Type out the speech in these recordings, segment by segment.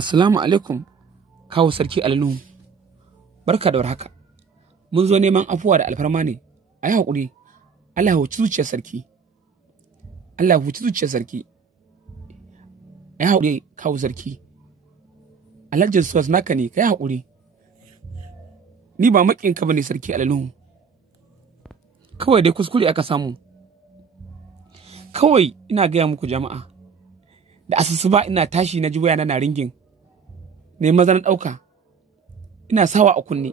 Assalamu alaikum, kawo sarki Alnuhu. Barka da warhaka. Mun zo neman afuwa da alfarma ne. Ayi hakuri. Allah ya huci zuciyar sarki. Allah ya huci zuciyar sarki. Ayi hakuri kawo sarki. Alhajin Suwas naka ne, kai hakuri. Ni ba makinka bane sarki Alnuhu. Kawai dai kuskure aka samu. Kawai ina gaya muku jama'a. Da asusuba ina tashi na ji wayana na ringin. Ne maza na dauka. Ina sawa a kunne.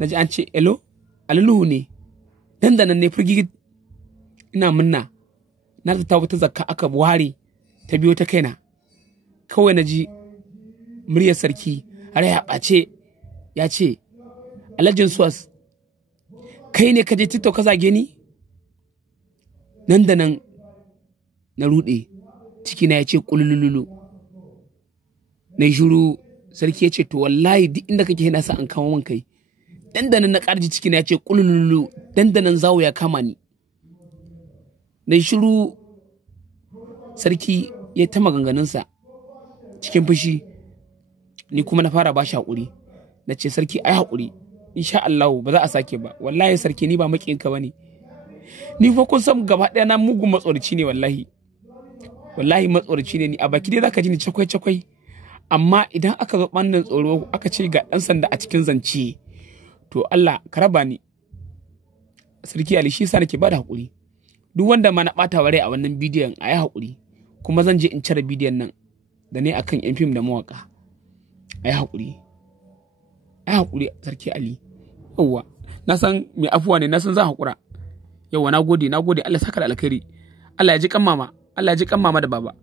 Naji an ce hello Alnuhu ne. Dandanan ne firgigit. Ina munna. Na ta wata zakka aka ware ta biyo ta kaina. Kawai naji muryar sarki har ya bace ya ce Alhajin Suwas kai ne ka je TikTok ka zage ni? Nan da nan na rude ciki na ya ce kulululu. Na shiru sarki ya ce to wallahi duk inda kake yana sa an kama man kai. Dandanan na karji ciki na ya ce kulululu, dandanan zawo ya kama ni. Na shiru sarki ya ta maganganunsa cikin fushi. Ni kuma na fara ba shi hakuri. Na ce sarki ai hakuri. Insha Allah ba za a sake ba. Wallahi sarki ni ba makinka bane. Ni fa kun san gaba daya na mugun matsorci ne wallahi. Wallahi matsorci ne ni, a baki dai zaka ji ni cakwai cakwai. Amma idan aka zo bannin tsoro aka ce ga dan sanda a cikin zance, to Allah ka raba ni. Sarki Ali shi yasa nake bada hakuri. Duk wanda ma na bata ware a wannan bidiyon ayi hakuri. Kuma zan je in cire bidiyon nan da ne akan yan fim da mawaka. Ayi hakuri. Ayi hakuri sarki Ali. Yawwa, na san mai afuwa ne, na san za hakura. Yawwa, nagode, Allah saka da alkhairi. Allah ya ji kan mama, Allah ya ji kan mama da baba.